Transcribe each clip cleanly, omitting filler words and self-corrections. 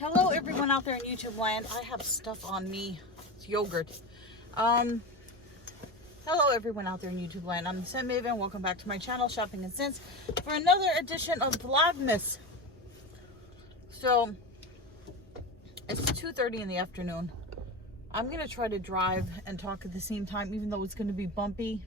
Hello everyone out there in YouTube land. I have stuff on me. It's yogurt. Hello everyone out there in YouTube land. I'm Sim Maven. Welcome back to my channel, Shopping and Sense, for another edition of Vlogmas. So it's 2:30 in the afternoon. I'm gonna try to drive and talk at the same time, even though it's gonna be bumpy,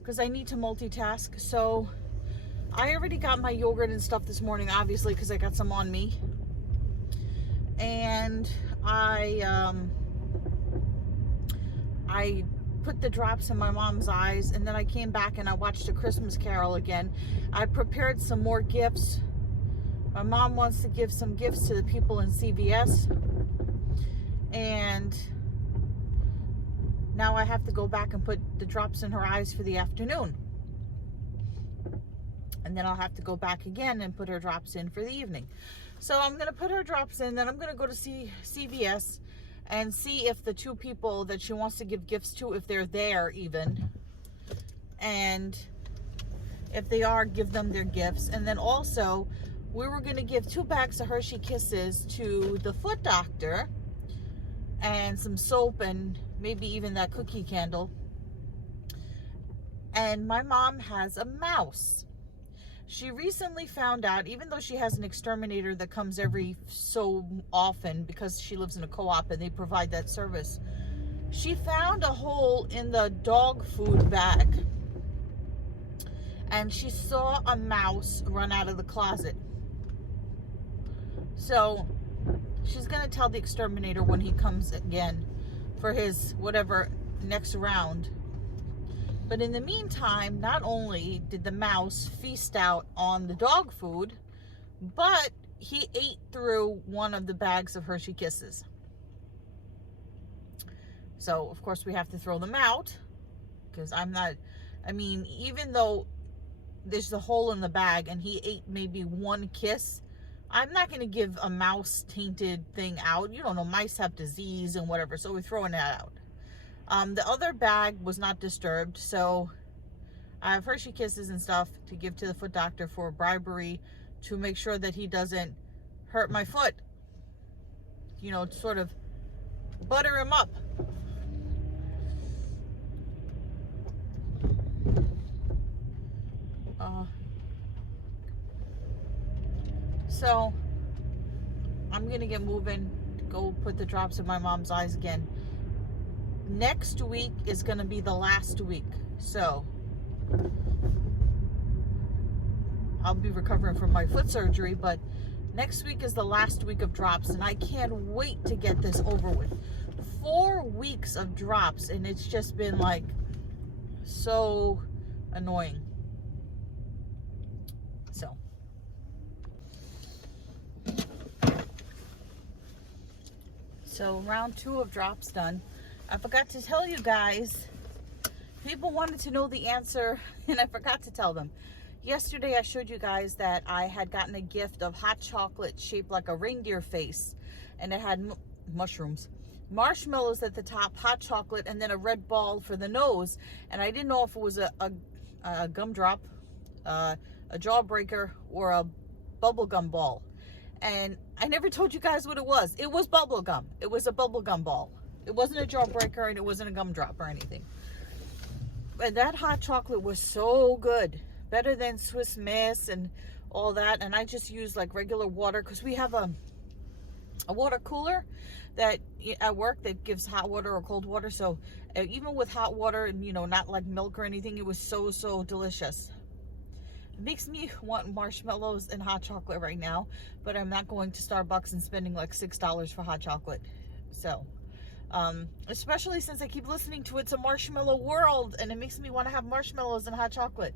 because I need to multitask. So I already got my yogurt and stuff this morning, obviously, because I got some on me. And I put the drops in my mom's eyes, and then I came back and I watched A Christmas Carol again. I prepared some more gifts. My mom wants to give some gifts to the people in CVS, and now I have to go back and put the drops in her eyes for the afternoon. And then I'll have to go back again and put her drops in for the evening. So I'm going to put her drops in, then I'm going to go to CVS and see if the two people that she wants to give gifts to, if they're there even. And if they are, give them their gifts. And then also, we were going to give 2 bags of Hershey Kisses to the foot doctor, and some soap, and maybe even that cookie candle. And my mom has a mouse. She recently found out, even though she has an exterminator that comes every so often because she lives in a co-op and they provide that service, she found a hole in the dog food bag, and she saw a mouse run out of the closet. So she's going to tell the exterminator when he comes again for his whatever next round. But in the meantime, not only did the mouse feast out on the dog food, but he ate through one of the bags of Hershey Kisses. So, of course, we have to throw them out, because even though there's a hole in the bag and he ate maybe 1 kiss, I'm not going to give a mouse tainted thing out. You don't know, mice have disease and whatever, so we're throwing that out. The other bag was not disturbed, so I have Hershey Kisses and stuff to give to the foot doctor for bribery, to make sure that he doesn't hurt my foot. You know, sort of butter him up. So I'm gonna get moving, go put the drops in my mom's eyes again. Next week is going to be the last week, so I'll be recovering from my foot surgery, but next week is the last week of drops, and I can't wait to get this over with. 4 weeks of drops, and it's just been like so annoying. So round 2 of drops done. I forgot to tell you guys, people wanted to know the answer, and I forgot to tell them. Yesterday I showed you guys that I had gotten a gift of hot chocolate shaped like a reindeer face, and it had mushrooms, marshmallows at the top, hot chocolate, and then a red ball for the nose. And I didn't know if it was a gumdrop, a jawbreaker, or a bubblegum ball. And I never told you guys what it was. It was bubblegum. It was a bubblegum ball. It wasn't a jawbreaker, and it wasn't a gumdrop or anything. But that hot chocolate was so good. Better than Swiss Miss and all that. And I just use like regular water, because we have a water cooler that at work that gives hot water or cold water. So even with hot water, and not like milk or anything, it was so delicious. It makes me want marshmallows and hot chocolate right now, but I'm not going to Starbucks and spending like $6 for hot chocolate. So especially since I keep listening to It's a Marshmallow World, and it makes me want to have marshmallows and hot chocolate.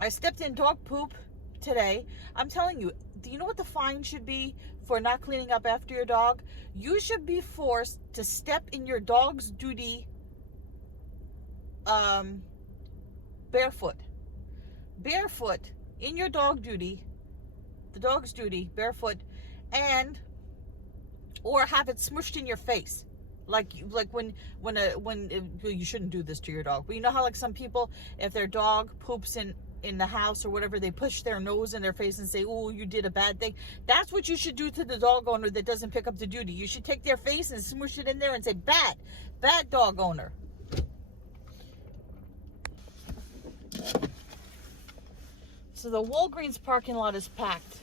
I stepped in dog poop today. I'm telling you, do you know what the fine should be for not cleaning up after your dog? You should be forced to step in your dog's duty barefoot in your dog's duty, barefoot, and or have it smushed in your face. Like when you shouldn't do this to your dog, but you know how like some people, if their dog poops in in the house or whatever, they push their nose in their face and say, oh, you did a bad thing. That's what you should do to the dog owner that doesn't pick up the duty. You should take their face and smoosh it in there and say, bad dog owner. So the Walgreens parking lot is packed.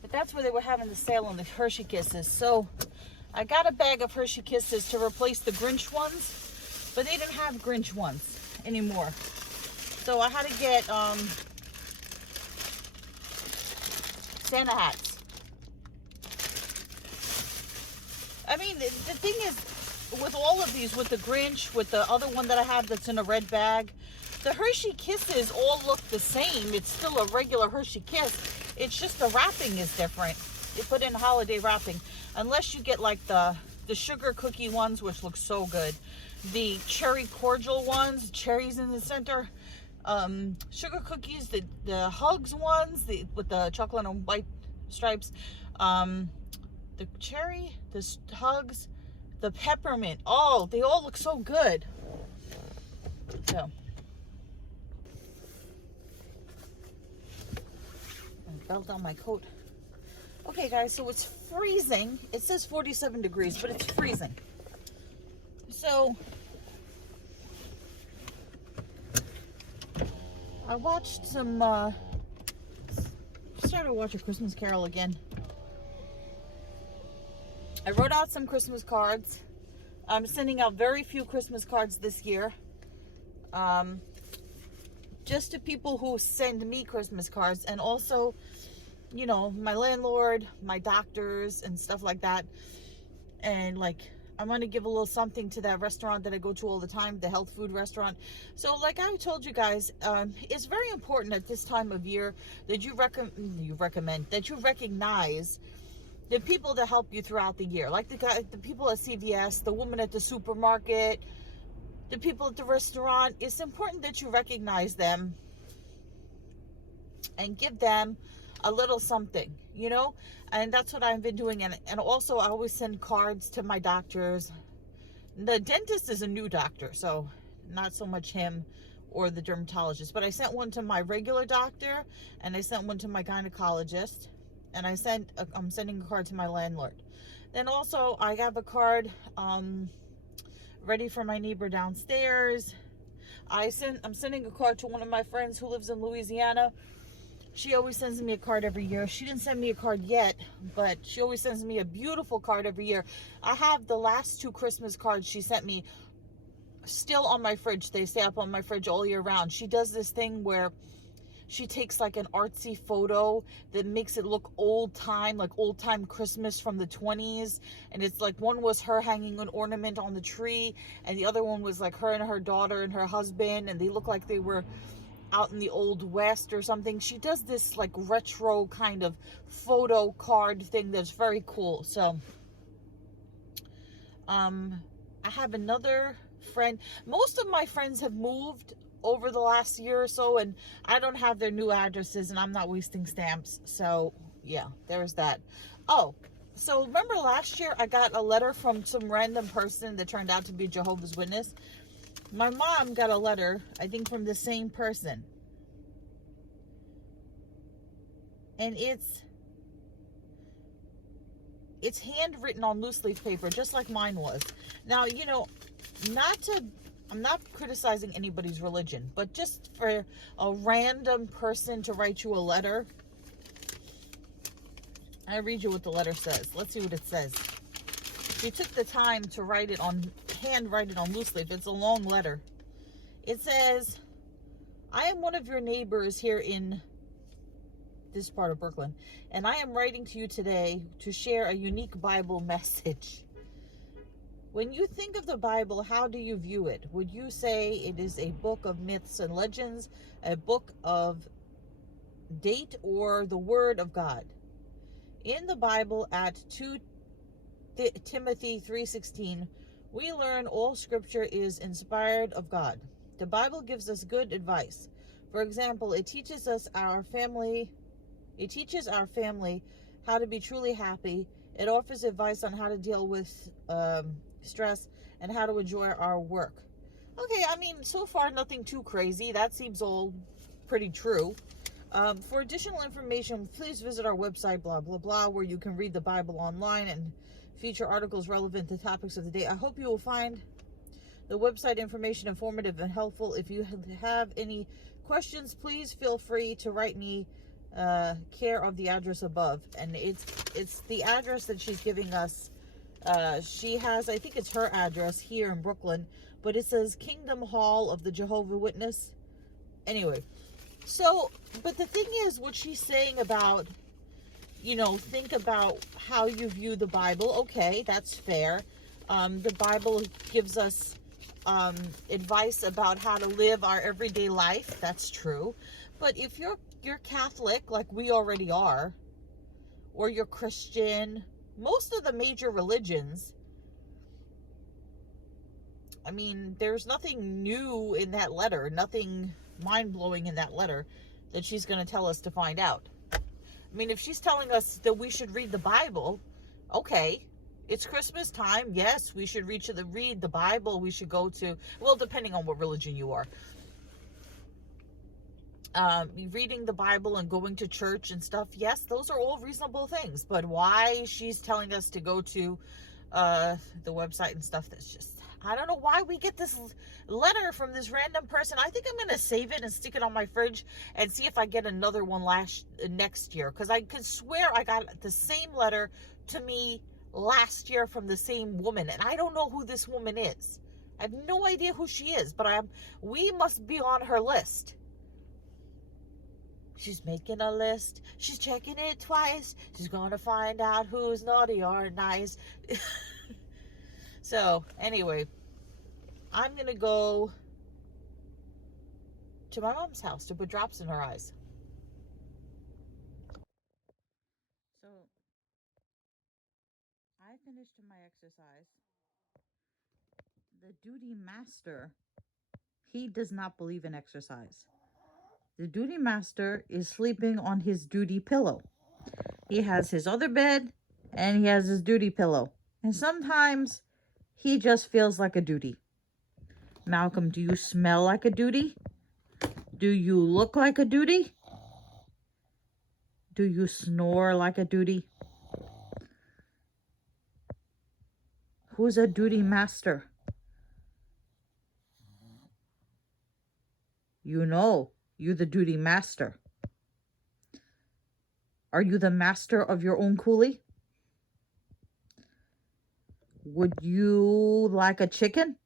But that's where they were having the sale on the Hershey Kisses. So I got a bag of Hershey Kisses to replace the Grinch ones, but they didn't have Grinch ones anymore. So I had to get Santa hats. I mean, the thing is, with all of these, with the Grinch, with the other one that I have that's in a red bag, the Hershey Kisses all look the same. It's still a regular Hershey Kiss. It's just the wrapping is different. They put in holiday wrapping. Unless you get like the sugar cookie ones, which look so good. The cherry cordial ones, cherries in the center. Sugar cookies, the Hugs ones, with the chocolate and white stripes. The cherry, the Hugs, the peppermint. Oh, they all look so good. So. Belt on my coat. Okay guys, so it's freezing. It says 47 degrees, but it's freezing. So I watched some started to watch A Christmas Carol again. I wrote out some Christmas cards. I'm sending out very few Christmas cards this year. Just to people who send me Christmas cards, and also, you know, my landlord, my doctors and stuff like that. And like, I'm going to give a little something to that restaurant that I go to all the time, the health food restaurant. So like I told you guys, it's very important at this time of year that you recognize the people that help you throughout the year. Like the people at CVS, the woman at the supermarket, the people at the restaurant. It's important that you recognize them and give them a little something, you know. And that's what I've been doing. And also I always send cards to my doctors. The dentist is a new doctor, so not so much him or the dermatologist, but I sent one to my regular doctor, and I sent one to my gynecologist, and I'm sending a card to my landlord. Then also I have a card ready for my neighbor downstairs. I'm sending a card to one of my friends who lives in Louisiana. She always sends me a card every year. She didn't send me a card yet, but she always sends me a beautiful card every year. I have the last 2 Christmas cards she sent me still on my fridge. They stay up on my fridge all year round. She does this thing where she takes like an artsy photo that makes it look old time, like old time Christmas from the 20s. And it's like, one was her hanging an ornament on the tree, and the other one was like her and her daughter and her husband, and they look like they were out in the old west or something. She does this like retro kind of photo card thing that's very cool. So I have another friend. Most of my friends have moved over the last year or so, and I don't have their new addresses, and I'm not wasting stamps. So yeah, there's that. Oh, so remember last year I got a letter from some random person that turned out to be Jehovah's Witness? My mom got a letter, I think, from the same person. And it's handwritten on loose leaf paper, just like mine was. Now, you know, I'm not criticizing anybody's religion, but just for a random person to write you a letter, I read you what the letter says. Let's see what it says. She took the time to handwrite it on loose leaf. It's a long letter. It says, I am one of your neighbors here in this part of Brooklyn, and I am writing to you today to share a unique Bible message. When you think of the Bible, how do you view it? Would you say it is a book of myths and legends, a book of date, or the Word of God? In the Bible, at 2 Timothy 3:16, we learn all scripture is inspired of God. The Bible gives us good advice. For example, it teaches our family how to be truly happy. It offers advice on how to deal with stress and how to enjoy our work. Okay, I mean, so far nothing too crazy. That seems all pretty true. For additional information, please visit our website, blah, blah, blah, where you can read the Bible online and feature articles relevant to topics of the day. I hope you will find the website information informative and helpful. If you have any questions, please feel free to write me care of the address above. And it's the address that she's giving us. She has, I think it's her address here in Brooklyn, but it says Kingdom Hall of the Jehovah Witness. Anyway, so, but the thing is, what she's saying about, you know, think about how you view the Bible. Okay, that's fair. The Bible gives us advice about how to live our everyday life. That's true. But if you're Catholic, like we already are, or you're Christian, most of the major religions, I mean, there's nothing new in that letter, nothing mind-blowing in that letter that she's going to tell us to find out. I mean, if she's telling us that we should read the Bible, okay, it's Christmas time. Yes, we should read the Bible. We should go to, well, depending on what religion you are. Reading the Bible and going to church and stuff, yes, those are all reasonable things. But why she's telling us to go to the website and stuff, that's just, I don't know why we get this letter from this random person. I think I'm going to save it and stick it on my fridge and see if I get another one next year. Because I could swear I got the same letter to me last year from the same woman. And I don't know who this woman is. I have no idea who she is. But we must be on her list. She's making a list. She's checking it twice. She's going to find out who's naughty or nice. So, anyway, I'm going to go to my mom's house to put drops in her eyes. So, I finished my exercise. The duty master, he does not believe in exercise. The duty master is sleeping on his duty pillow. He has his other bed and he has his duty pillow. And sometimes he just feels like a duty. Malcolm, do you smell like a duty? Do you look like a duty? Do you snore like a duty? Who's a duty master? You know, you're the duty master. Are you the master of your own coolie? Would you like a chicken?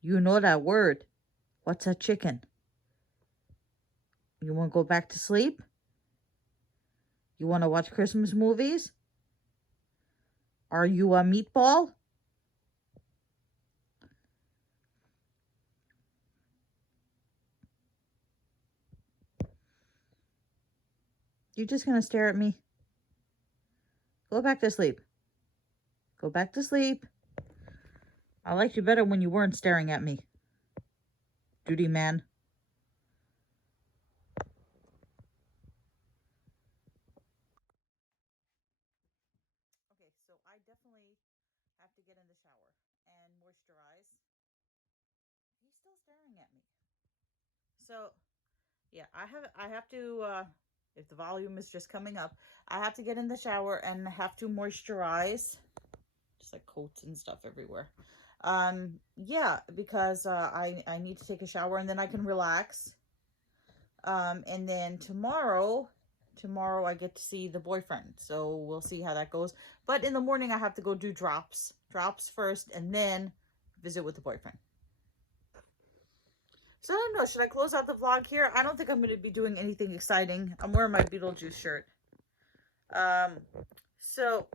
You know that word. What's a chicken? You want to go back to sleep? You want to watch Christmas movies? Are you a meatball? You're just going to stare at me? Go back to sleep. Go back to sleep. I liked you better when you weren't staring at me. Duty man. Okay, so I definitely have to get in the shower and moisturize. He's still staring at me. So, yeah, I have to, if the volume is just coming up, I have to get in the shower and have to moisturize. Just like coats and stuff everywhere. Yeah, because I need to take a shower and then I can relax. And then tomorrow I get to see the boyfriend. So we'll see how that goes. But in the morning I have to go do drops first and then visit with the boyfriend. So I don't know, should I close out the vlog here? I don't think I'm going to be doing anything exciting. I'm wearing my Beetlejuice shirt. So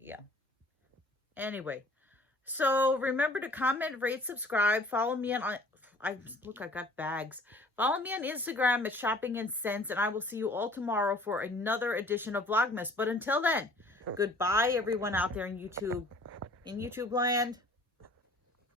yeah. Anyway, so remember to comment, rate, subscribe, follow me on, I got bags. Follow me on Instagram at Shopping and Sense, and I will see you all tomorrow for another edition of Vlogmas. But until then, goodbye everyone out there in YouTube land.